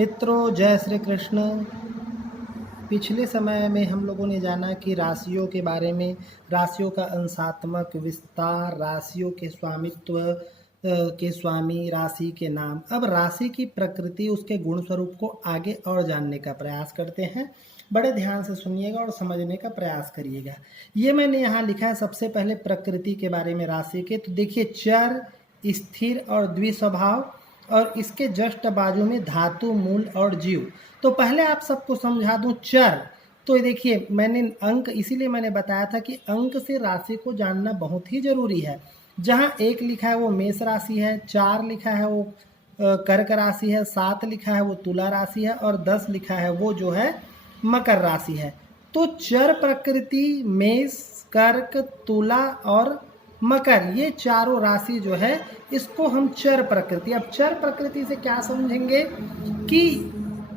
मित्रों, जय श्री कृष्ण। पिछले समय में हम लोगों ने जाना कि राशियों के बारे में, राशियों का अंशात्मक विस्तार, राशियों के स्वामित्व के स्वामी, राशि के नाम। अब राशि की प्रकृति, उसके गुण स्वरूप को आगे और जानने का प्रयास करते हैं। बड़े ध्यान से सुनिएगा और समझने का प्रयास करिएगा। ये मैंने यहाँ लिखा है सबसे पहले प्रकृति के बारे में राशि के। तो देखिए, चर, स्थिर और द्विस्वभाव, और इसके जस्ट बाजू में धातु, मूल और जीव। तो पहले आप सबको समझा दूं चर। तो देखिए, मैंने अंक इसीलिए मैंने बताया था कि अंक से राशि को जानना बहुत ही जरूरी है। जहां 1 लिखा है वो मेष राशि है, 4 लिखा है वो कर्क राशि है, 7 लिखा है वो तुला राशि है, और 10 लिखा है वो जो है मकर राशि है। तो चर प्रकृति, मेष, कर्क, तुला और मकर, ये चारों राशि जो है इसको हम चर प्रकृति। अब चर प्रकृति से क्या समझेंगे कि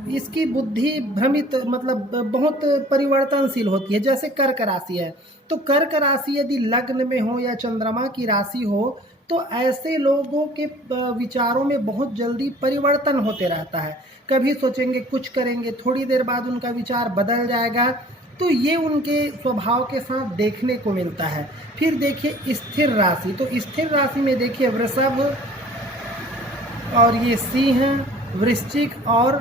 इसकी बुद्धि भ्रमित, मतलब बहुत परिवर्तनशील होती है। जैसे कर्क राशि है, तो कर्क राशि यदि लग्न में हो या चंद्रमा की राशि हो तो ऐसे लोगों के विचारों में बहुत जल्दी परिवर्तन होते रहता है। कभी सोचेंगे कुछ करेंगे, थोड़ी देर बाद उनका विचार बदल जाएगा। तो ये उनके स्वभाव के साथ देखने को मिलता है। फिर देखिए स्थिर राशि, तो स्थिर राशि में देखिए वृषभ और ये सिंह, वृश्चिक और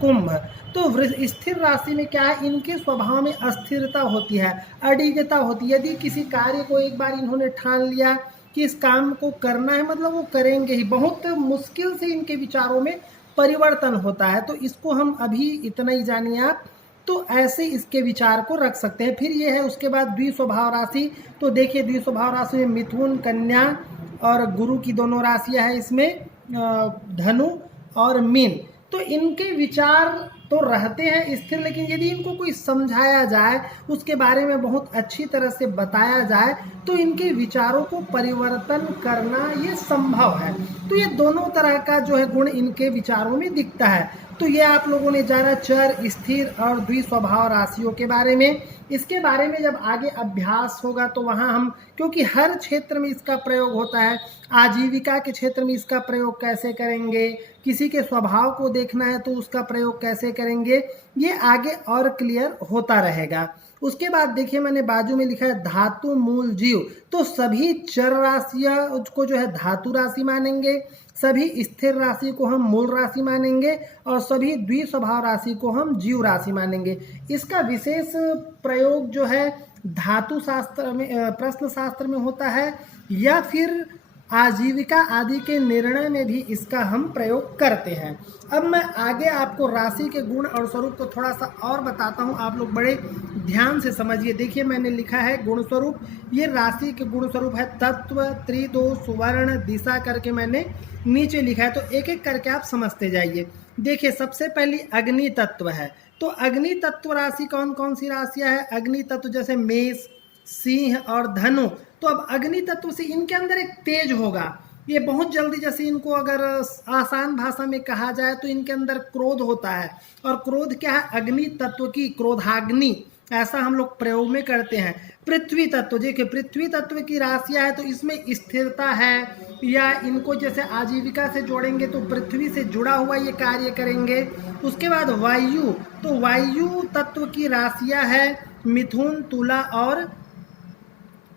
कुंभ। तो स्थिर राशि में क्या है, इनके स्वभाव में अस्थिरता होती है, अडिगता होती है। यदि किसी कार्य को एक बार इन्होंने ठान लिया कि इस काम को करना है, मतलब वो करेंगे ही। बहुत मुश्किल से इनके विचारों में परिवर्तन होता है। तो इसको हम अभी इतना ही जानिए आप, तो ऐसे इसके विचार को रख सकते हैं। फिर ये है उसके बाद द्विस्वभाव राशि। तो देखिए द्विस्वभाव राशि में मिथुन, कन्या और गुरु की दोनों राशियां हैं इसमें, धनु और मीन। तो इनके विचार तो रहते हैं स्थिर, लेकिन यदि इनको कोई समझाया जाए, उसके बारे में बहुत अच्छी तरह से बताया जाए, तो इनके विचारों को परिवर्तन करना ये संभव है। तो ये दोनों तरह का जो है गुण इनके विचारों में दिखता है। तो ये आप लोगों ने जाना चर, स्थिर और द्विस्वभाव राशियों के बारे में। इसके बारे में जब आगे अभ्यास होगा तो वहाँ हम, क्योंकि हर क्षेत्र में इसका प्रयोग होता है, आजीविका के क्षेत्र में इसका प्रयोग कैसे करेंगे, किसी के स्वभाव को देखना है तो उसका प्रयोग कैसे करेंगे, ये आगे और क्लियर होता रहेगा। उसके बाद देखिए मैंने बाजू में लिखा है धातु, मूल, जीव। तो सभी चर राशियां को जो है धातु राशि मानेंगे, सभी स्थिर राशि को हम मूल राशि मानेंगे, और सभी द्विस्वभाव राशि को हम जीव राशि मानेंगे। इसका विशेष प्रयोग जो है धातु शास्त्र में, प्रश्न शास्त्र में होता है, या फिर आजीविका आदि के निर्णय में भी इसका हम प्रयोग करते हैं। अब मैं आगे आपको राशि के गुण और स्वरूप को थोड़ा सा और बताता हूं, आप लोग बड़े ध्यान से समझिए। देखिए मैंने लिखा है गुण स्वरूप, ये राशि के गुण स्वरूप है तत्व, त्रिदोष, वर्ण, दिशा करके मैंने नीचे लिखा है। तो एक एक करके आप समझते जाइए। देखिए सबसे पहली अग्नि तत्व है। तो अग्नि तत्व राशि कौन कौन सी राशियां है, अग्नि तत्व जैसे मेष, सिंह और धनु। तो अब अग्नि तत्व से इनके अंदर एक तेज होगा, ये बहुत जल्दी, जैसे इनको अगर आसान भाषा में कहा जाए तो इनके अंदर क्रोध होता है। और क्रोध क्या है, अग्नि तत्व की, क्रोधाग्नि, ऐसा हम लोग प्रयोग में करते हैं। पृथ्वी तत्व, देखिए पृथ्वी तत्व की राशियां है तो इसमें स्थिरता है, या इनको जैसे आजीविका से जोड़ेंगे तो पृथ्वी से जुड़ा हुआ ये कार्य करेंगे। उसके बाद वायु, तो वायु तत्व की राशियां है मिथुन, तुला और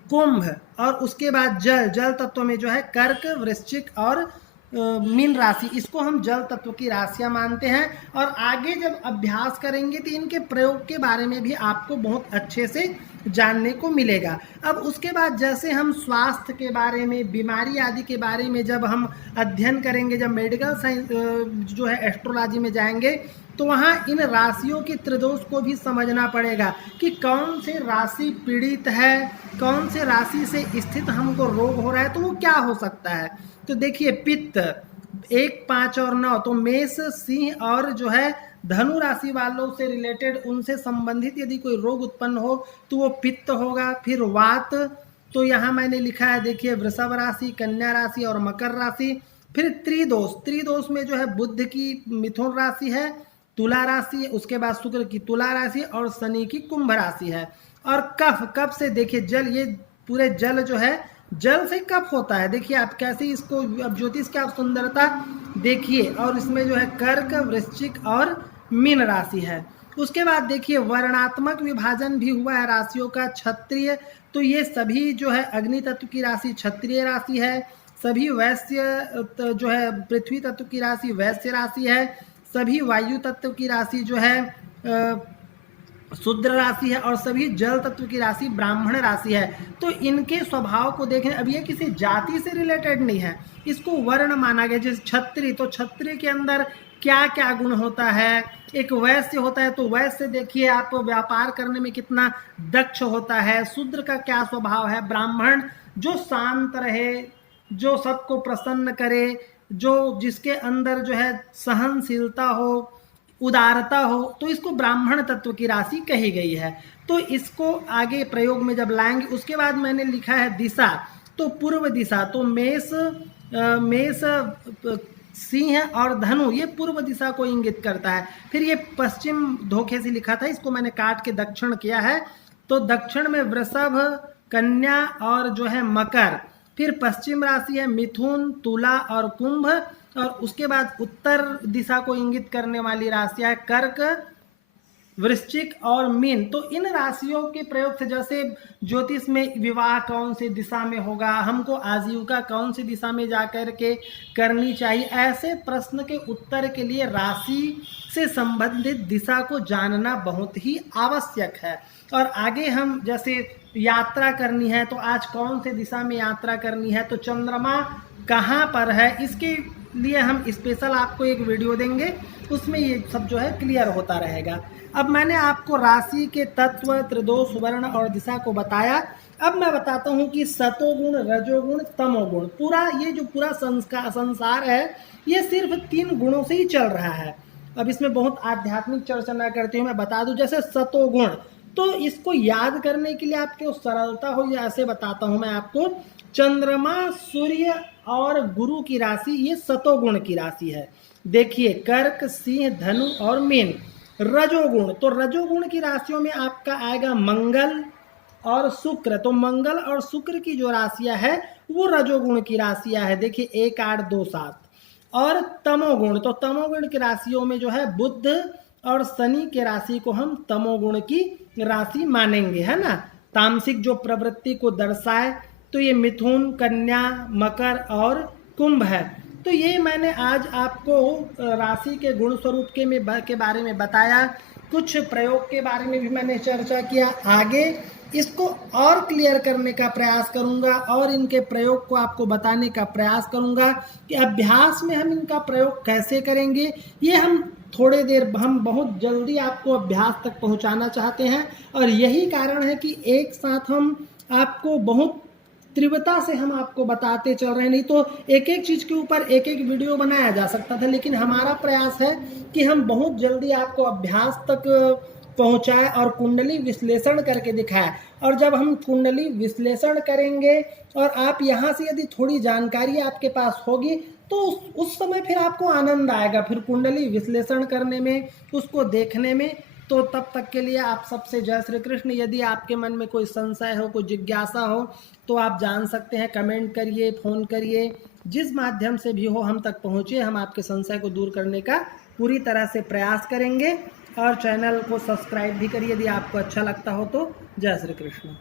कुंभ। और उसके बाद जल, जल तत्व में जो है कर्क, वृश्चिक और मीन राशि, इसको हम जल तत्व की राशियां मानते हैं। और आगे जब अभ्यास करेंगे तो इनके प्रयोग के बारे में भी आपको बहुत अच्छे से जानने को मिलेगा। अब उसके बाद जैसे हम स्वास्थ्य के बारे में, बीमारी आदि के बारे में जब हम अध्ययन करेंगे, जब मेडिकल साइंस जो है एस्ट्रोलॉजी में जाएंगे, तो वहाँ इन राशियों के त्रिदोष को भी समझना पड़ेगा कि कौन से राशि पीड़ित है, कौन से राशि से स्थित हमको रोग हो रहा है, तो वो क्या हो सकता है। तो देखिए पित्त 1, 5 और 9, तो मेष, सिंह और जो है धनु राशि वालों से रिलेटेड, उनसे संबंधित यदि कोई रोग उत्पन्न हो तो वो पित्त होगा। फिर वात, तो यहाँ मैंने लिखा है देखिए वृषभ राशि, कन्या राशि और मकर राशि। फिर त्रिदोष, त्रिदोष में जो है बुध की मिथुन राशि है, तुला राशि है, उसके बाद शुक्र की तुला राशि और शनि की कुंभ राशि है। और कफ, कफ से देखिए जल, ये पूरे जल जो है जल से कफ होता है। देखिए आप कैसे इसको, अब ज्योतिष की आप सुंदरता देखिए। और इसमें जो है कर्क, वृश्चिक और मीन राशि है। उसके बाद देखिए वर्णात्मक विभाजन भी हुआ है राशियों का। क्षत्रिय, तो ये सभी जो है अग्नि तत्व की राशि क्षत्रिय राशि है। सभी वैश्य जो है पृथ्वी तत्व की राशि वैश्य राशि है। सभी वायु तत्व की राशि जो है शूद्र राशि है। और सभी जल तत्व की राशि ब्राह्मण राशि है। तो इनके स्वभाव को देखें, अब ये किसी जाति से रिलेटेड नहीं है, इसको वर्ण माना गया। जैसे क्षत्रिय, तो क्षत्रिय के अंदर क्या क्या गुण होता है। एक वैश्य होता है, तो वैश्य देखिए आप व्यापार करने में कितना दक्ष होता है। शूद्र का क्या स्वभाव है। ब्राह्मण जो शांत रहे, जो सबको प्रसन्न करे, जो जिसके अंदर जो है सहनशीलता हो, उदारता हो, तो इसको ब्राह्मण तत्व की राशि कही गई है। तो इसको आगे प्रयोग में जब लाएंगे, उसके बाद मैंने लिखा है दिशा, तो पूर्व दिशा, तो मेष सिंह और धनु ये पूर्व दिशा को इंगित करता है। फिर ये पश्चिम धोखे से लिखा था, इसको मैंने काट के दक्षिण किया है। तो दक्षिण में वृषभ, कन्या और जो है मकर। फिर पश्चिम राशि है मिथुन, तुला और कुंभ। और उसके बाद उत्तर दिशा को इंगित करने वाली राशियां है कर्क, वृश्चिक और मीन। तो इन राशियों के प्रयोग से, जैसे ज्योतिष में विवाह कौन सी दिशा में होगा, हमको आजीविका कौन सी दिशा में जाकर के करनी चाहिए, ऐसे प्रश्न के उत्तर के लिए राशि से संबंधित दिशा को जानना बहुत ही आवश्यक है। और आगे हम जैसे यात्रा करनी है, तो आज कौन से दिशा में यात्रा करनी है, तो चंद्रमा कहाँ पर है, इसके लिए हम स्पेशल आपको एक वीडियो देंगे, उसमें ये सब जो है क्लियर होता रहेगा। अब मैंने आपको राशि के तत्व, त्रिदोष, वर्ण और दिशा को बताया। अब मैं बताता हूँ कि सतोगुण, रजोगुण, तमोगुण, पूरा ये जो पूरा संसार है ये सिर्फ 3 गुणों से ही चल रहा है। अब इसमें बहुत आध्यात्मिक चर्चा न करते हुए मैं बता दूं, जैसे सतोगुण, तो इसको याद करने के लिए आपको सरलता हो, या ऐसे बताता हूं मैं आपको। चंद्रमा, सूर्य और गुरु की राशि ये सतोगुण की राशि है। देखिए कर्क, सिंह, धनु और मीन। रजोगुण, तो रजोगुण की राशियों में आपका आएगा मंगल और शुक्र। तो मंगल और शुक्र की जो राशियां है वो रजोगुण की राशियां है। देखिए 1, 8, 2, 7। और तमोगुण, तो तमोगुण की राशियों में जो है बुध और शनि के राशि को हम तमोगुण की राशि मानेंगे, है ना। तामसिक जो प्रवृत्ति को दर्शाए, तो ये मिथुन, कन्या, मकर और कुंभ है। तो ये मैंने आज आपको राशि के गुण स्वरूप के बारे में बताया। कुछ प्रयोग के बारे में भी मैंने चर्चा किया। आगे इसको और क्लियर करने का प्रयास करूंगा और इनके प्रयोग को आपको बताने का प्रयास करूंगा कि अभ्यास में हम इनका प्रयोग कैसे करेंगे। ये हम बहुत जल्दी आपको अभ्यास तक पहुंचाना चाहते हैं। और यही कारण है कि एक साथ हम आपको बहुत तीव्रता से हम आपको बताते चल रहे हैं। नहीं तो एक एक चीज़ के ऊपर एक एक वीडियो बनाया जा सकता था, लेकिन हमारा प्रयास है कि हम बहुत जल्दी आपको अभ्यास तक पहुंचाए और कुंडली विश्लेषण करके दिखाए। और जब हम कुंडली विश्लेषण करेंगे और आप यहाँ से यदि थोड़ी जानकारी आपके पास होगी, तो उस समय फिर आपको आनंद आएगा फिर कुंडली विश्लेषण करने में, उसको देखने में। तो तब तक के लिए आप सबसे जय श्री कृष्ण। यदि आपके मन में कोई संशय हो, कोई जिज्ञासा हो, तो आप जान सकते हैं, कमेंट करिए, फ़ोन करिए, जिस माध्यम से भी हो हम तक पहुँचे। हम आपके संशय को दूर करने का पूरी तरह से प्रयास करेंगे। और चैनल को सब्सक्राइब भी करिए यदि आपको अच्छा लगता हो तो। जय श्री कृष्ण।